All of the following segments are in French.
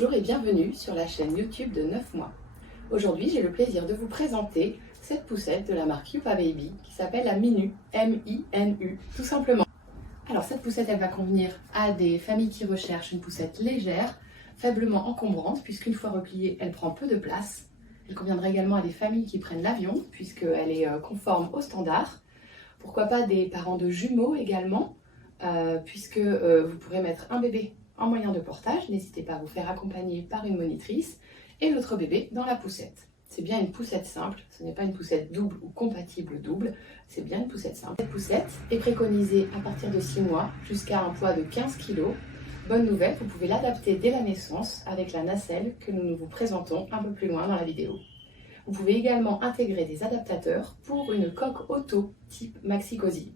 Bonjour et bienvenue sur la chaîne YouTube de 9 mois. Aujourd'hui, j'ai le plaisir de vous présenter cette poussette de la marque Youpa Baby qui s'appelle la Minu, M-I-N-U, tout simplement. Alors cette poussette, elle va convenir à des familles qui recherchent une poussette légère, faiblement encombrante, puisqu'une fois repliée, elle prend peu de place. Elle conviendra également à des familles qui prennent l'avion, puisqu'elle est conforme aux standards. Pourquoi pas des parents de jumeaux également, puisque vous pourrez mettre un bébé en moyen de portage, n'hésitez pas à vous faire accompagner par une monitrice, et l'autre bébé dans la poussette. C'est bien une poussette simple, ce n'est pas une poussette double ou compatible double, c'est bien une poussette simple. Cette poussette est préconisée à partir de 6 mois jusqu'à un poids de 15 kg. Bonne nouvelle, vous pouvez l'adapter dès la naissance avec la nacelle que nous vous présentons un peu plus loin dans la vidéo. Vous pouvez également intégrer des adaptateurs pour une coque auto type Maxi-Cosi.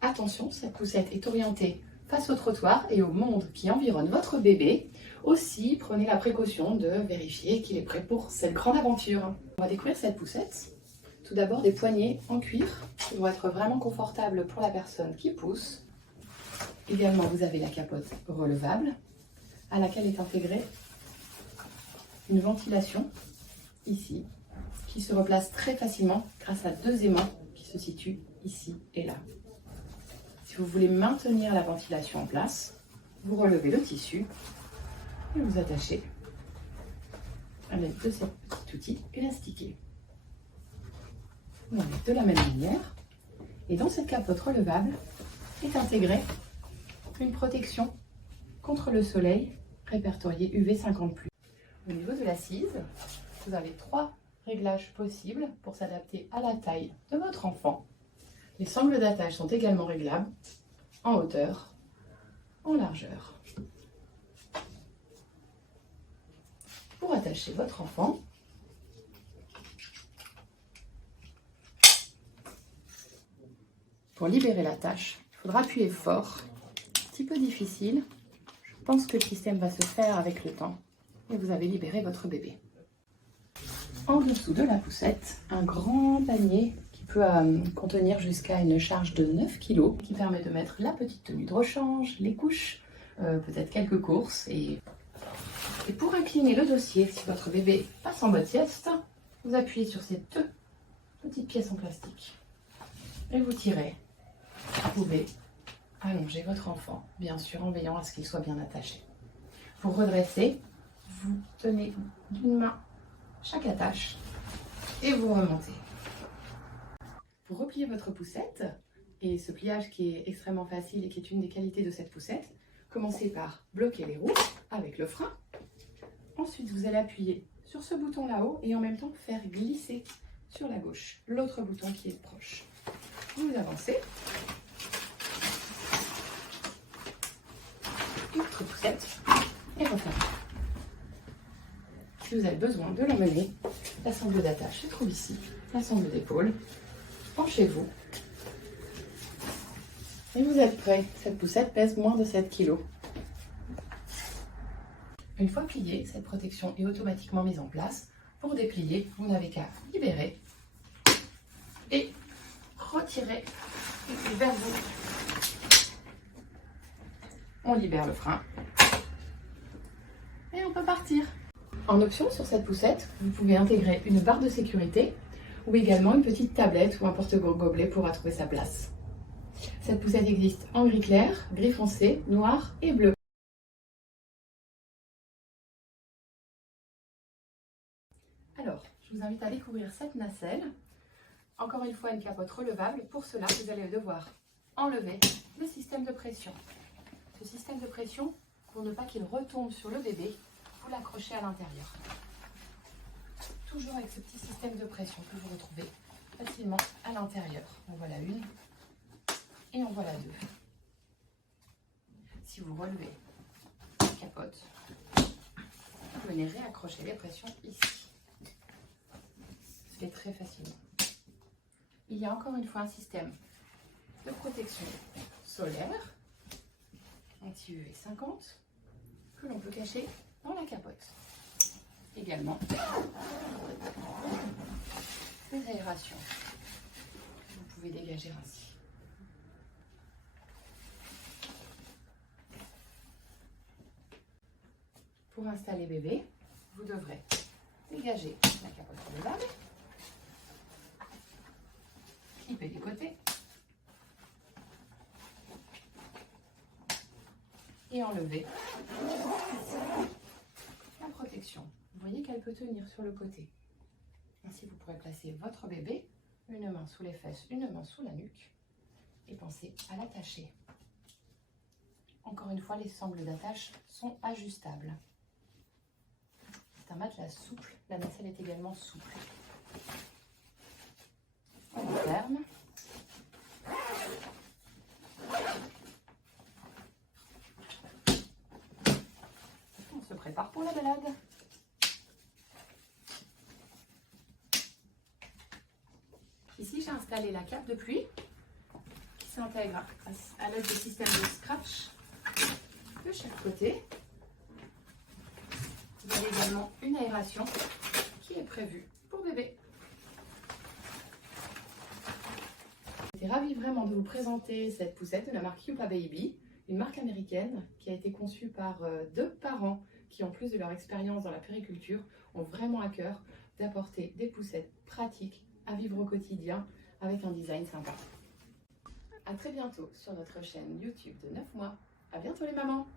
Attention, cette poussette est orientée face au trottoir et au monde qui environne votre bébé. Aussi, prenez la précaution de vérifier qu'il est prêt pour cette grande aventure. On va découvrir cette poussette. Tout d'abord, des poignées en cuir qui vont être vraiment confortables pour la personne qui pousse. Également, vous avez la capote relevable à laquelle est intégrée une ventilation ici qui se replace très facilement grâce à deux aimants qui se situent ici et là. Si vous voulez maintenir la ventilation en place, vous relevez le tissu et vous attachez avec de ces petits outils élastiqués. Vous en mettez de la même manière. Et dans cette capote relevable est intégrée une protection contre le soleil répertoriée UV50+. Au niveau de l'assise, vous avez 3 réglages possibles pour s'adapter à la taille de votre enfant. Les sangles d'attache sont également réglables en hauteur, en largeur. Pour attacher votre enfant, pour libérer l'attache, il faudra appuyer fort. Un petit peu difficile. Je pense que le système va se faire avec le temps et vous avez libéré votre bébé. En dessous de la poussette, un grand panier qui peut contenir jusqu'à une charge de 9 kg, qui permet de mettre la petite tenue de rechange, les couches, peut-être quelques courses. Et pour incliner le dossier, si votre bébé passe en mode sieste, vous appuyez sur ces 2 petites pièces en plastique et vous tirez. Vous pouvez allonger votre enfant, bien sûr en veillant à ce qu'il soit bien attaché. Pour redresser, vous tenez d'une main chaque attache et vous remontez. Pour replier votre poussette, et ce pliage qui est extrêmement facile et qui est une des qualités de cette poussette, commencez par bloquer les roues avec le frein. Ensuite, vous allez appuyer sur ce bouton là-haut et en même temps faire glisser sur la gauche l'autre bouton qui est proche. Vous avancez. Votre poussette est refermée. Si vous avez besoin de l'emmener, la sangle d'attache se trouve ici, la sangle d'épaule. Penchez-vous. Et vous êtes prêt. Cette poussette pèse moins de 7 kg. Une fois pliée, cette protection est automatiquement mise en place. Pour déplier, vous n'avez qu'à libérer et retirer vers vous. On libère le frein et on peut partir. En option sur cette poussette, vous pouvez intégrer une barre de sécurité ou également une petite tablette ou un porte-gobelet pourra trouver sa place. Cette poussette existe en gris clair, gris foncé, noir et bleu. Alors, je vous invite à découvrir cette nacelle. Encore une fois, une capote relevable. Pour cela, vous allez devoir enlever le système de pression. Ce système de pression, pour ne pas qu'il retombe sur le bébé, vous l'accrochez à l'intérieur. Toujours avec ce petit système de pression que vous retrouvez facilement à l'intérieur. En voilà une et en voilà 2. Si vous relevez la capote, vous venez réaccrocher les pressions ici. Se fait très facilement. Il y a encore une fois un système de protection solaire anti-UV 50 que l'on peut cacher dans la capote. Également des aérations que vous pouvez dégager ainsi. pour installer bébé, vous devrez dégager la capote relevable, clipper les côtés et enlever la protection. Vous voyez qu'elle peut tenir sur le côté. Ainsi, vous pourrez placer votre bébé, une main sous les fesses, une main sous la nuque, et pensez à l'attacher. Encore une fois, les sangles d'attache sont ajustables. C'est un matelas souple, la nacelle est également souple. On ferme. On se prépare pour la balade. Ici, j'ai installé la cape de pluie qui s'intègre à l'aide du système de scratch de chaque côté. Vous avez également une aération qui est prévue pour bébé. J'étais ravie vraiment de vous présenter cette poussette de la marque UPA-Baby, une marque américaine qui a été conçue par deux parents qui, en plus de leur expérience dans la périculture, ont vraiment à cœur d'apporter des poussettes pratiques à vivre au quotidien avec un design sympa. A très bientôt sur notre chaîne YouTube de 9 mois. À bientôt les mamans!